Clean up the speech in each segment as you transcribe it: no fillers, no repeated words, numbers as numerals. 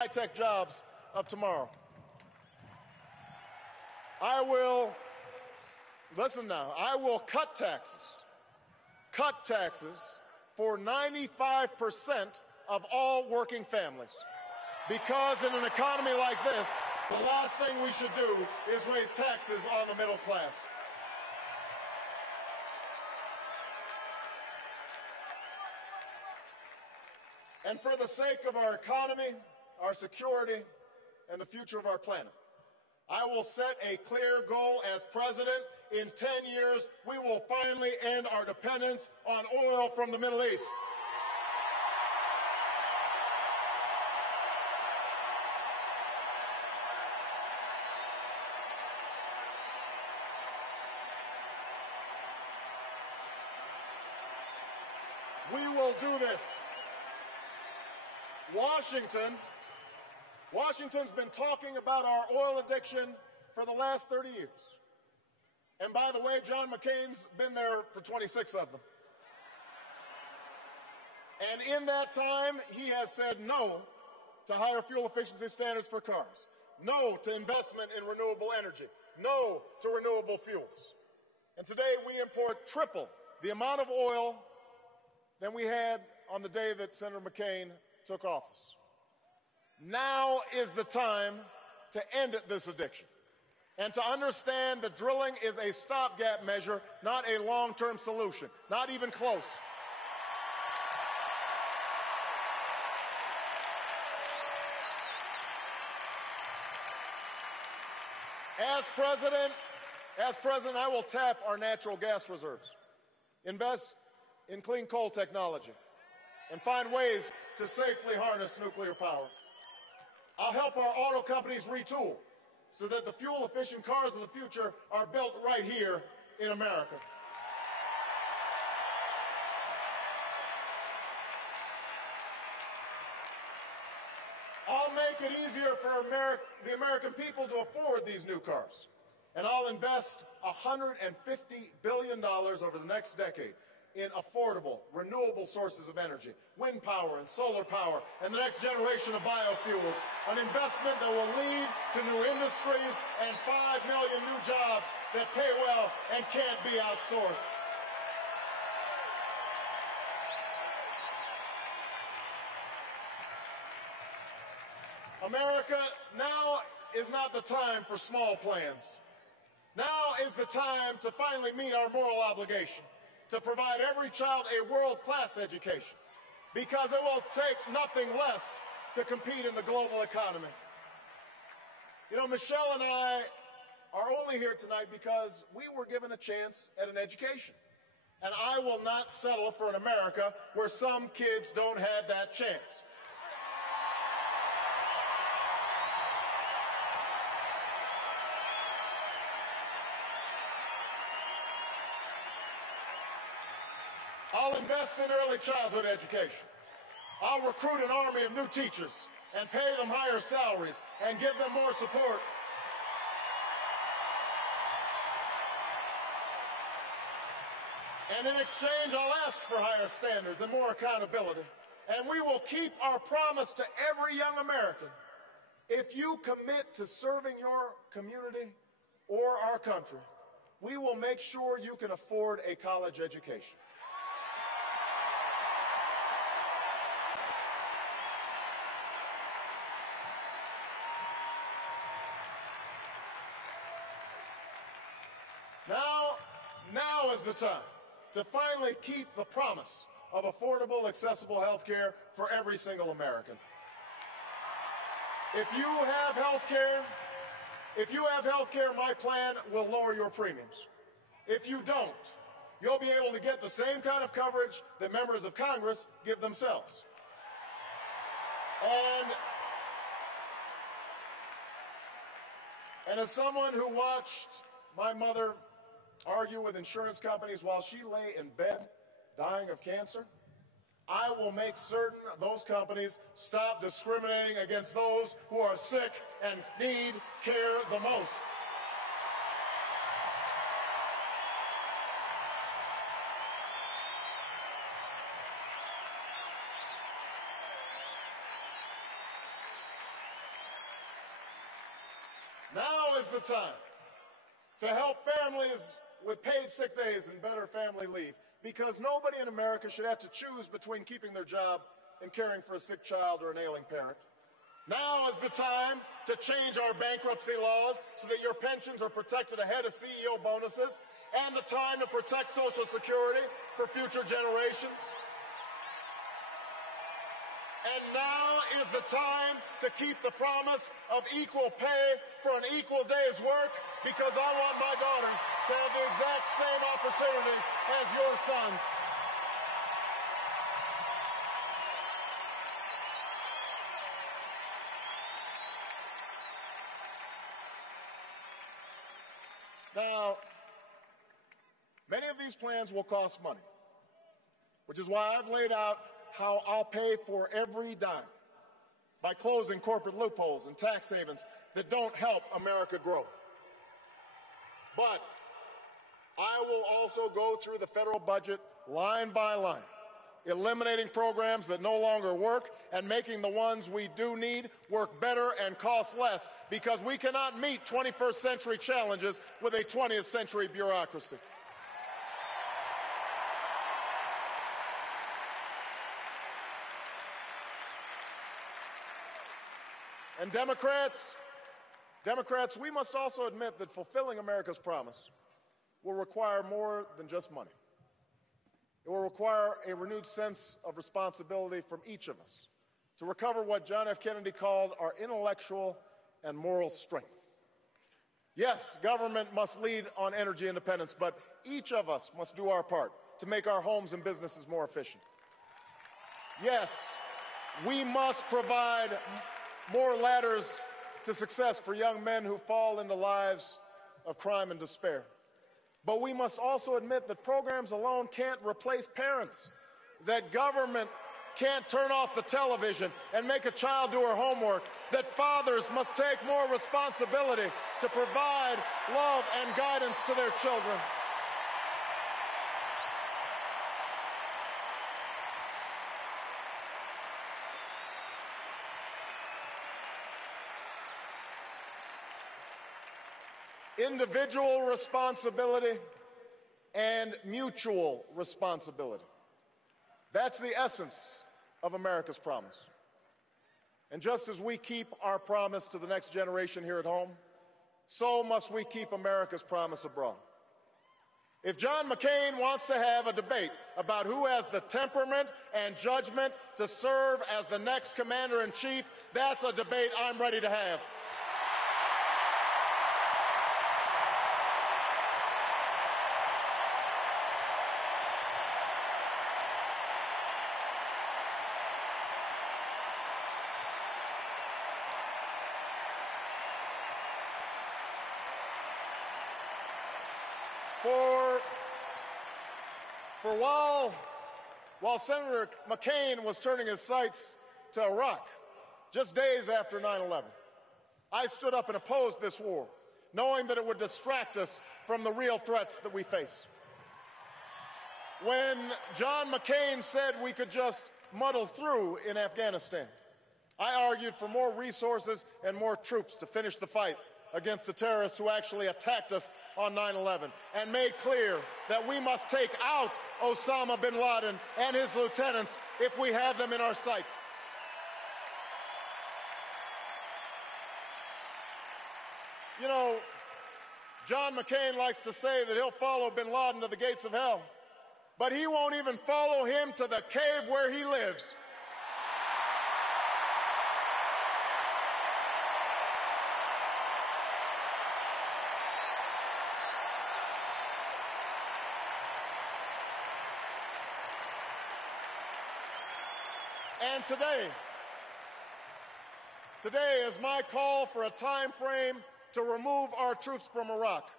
high-tech jobs of tomorrow. Listen now, I will cut taxes for 95% of all working families. Because in an economy like this, the last thing we should do is raise taxes on the middle class. And for the sake of our economy, our security, and the future of our planet, I will set a clear goal as president. In 10 years, we will finally end our dependence on oil from the Middle East. We will do this. Washington's been talking about our oil addiction for the last 30 years. And by the way, John McCain's been there for 26 of them. And in that time, he has said no to higher fuel efficiency standards for cars, no to investment in renewable energy, no to renewable fuels. And today we import triple the amount of oil than we had on the day that Senator McCain took office. Now is the time to end this addiction and to understand that drilling is a stopgap measure, not a long-term solution, not even close. As president, I will tap our natural gas reserves, invest in clean coal technology, and find ways to safely harness nuclear power. I'll help our auto companies retool so that the fuel-efficient cars of the future are built right here in America. I'll make it easier for the American people to afford these new cars. And I'll invest $150 billion over the next decade in affordable, renewable sources of energy, wind power and solar power, and the next generation of biofuels, an investment that will lead to new industries and 5 million new jobs that pay well and can't be outsourced. America, now is not the time for small plans. Now is the time to finally meet our moral obligation to provide every child a world-class education, because it will take nothing less to compete in the global economy. You know, Michelle and I are only here tonight because we were given a chance at an education. And I will not settle for an America where some kids don't have that chance. I'll invest in early childhood education. I'll recruit an army of new teachers and pay them higher salaries and give them more support. And in exchange, I'll ask for higher standards and more accountability. And we will keep our promise to every young American. If you commit to serving your community or our country, we will make sure you can afford a college education. Now is the time to finally keep the promise of affordable, accessible health care for every single American. If you have health care, my plan will lower your premiums. If you don't, you'll be able to get the same kind of coverage that members of Congress give themselves. And as someone who watched my mother argue with insurance companies while she lay in bed dying of cancer, I will make certain those companies stop discriminating against those who are sick and need care the most. Now is the time to help families with paid sick days and better family leave, because nobody in America should have to choose between keeping their job and caring for a sick child or an ailing parent. Now is the time to change our bankruptcy laws so that your pensions are protected ahead of CEO bonuses, and the time to protect Social Security for future generations. And now is the time to keep the promise of equal pay for an equal day's work, because I want my daughters to have the exact same opportunities as your sons. Now, many of these plans will cost money, which is why I've laid out how I'll pay for every dime by closing corporate loopholes and tax havens that don't help America grow. But I will also go through the federal budget line by line, eliminating programs that no longer work and making the ones we do need work better and cost less, because we cannot meet 21st century challenges with a 20th century bureaucracy. And Democrats, we must also admit that fulfilling America's promise will require more than just money. It will require a renewed sense of responsibility from each of us to recover what John F. Kennedy called our intellectual and moral strength. Yes, government must lead on energy independence, but each of us must do our part to make our homes and businesses more efficient. Yes, we must provide more ladders to success for young men who fall into lives of crime and despair. But we must also admit that programs alone can't replace parents, that government can't turn off the television and make a child do her homework, that fathers must take more responsibility to provide love and guidance to their children. Individual responsibility and mutual responsibility. That's the essence of America's promise. And just as we keep our promise to the next generation here at home, so must we keep America's promise abroad. If John McCain wants to have a debate about who has the temperament and judgment to serve as the next commander-in-chief, that's a debate I'm ready to have. For while Senator McCain was turning his sights to Iraq just days after 9/11, I stood up and opposed this war, knowing that it would distract us from the real threats that we face. When John McCain said we could just muddle through in Afghanistan, I argued for more resources and more troops to finish the fight against the terrorists who actually attacked us on 9/11, and made clear that we must take out Osama bin Laden and his lieutenants if we have them in our sights. You know, John McCain likes to say that he'll follow bin Laden to the gates of hell, but he won't even follow him to the cave where he lives. And today is my call for a time frame to remove our troops from Iraq,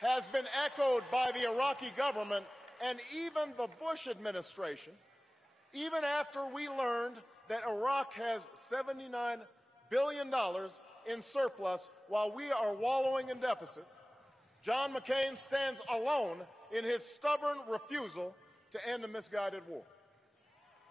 has been echoed by the Iraqi government and even the Bush administration, even after we learned that Iraq has $79 billion in surplus while we are wallowing in deficit. John McCain stands alone in his stubborn refusal to end a misguided war.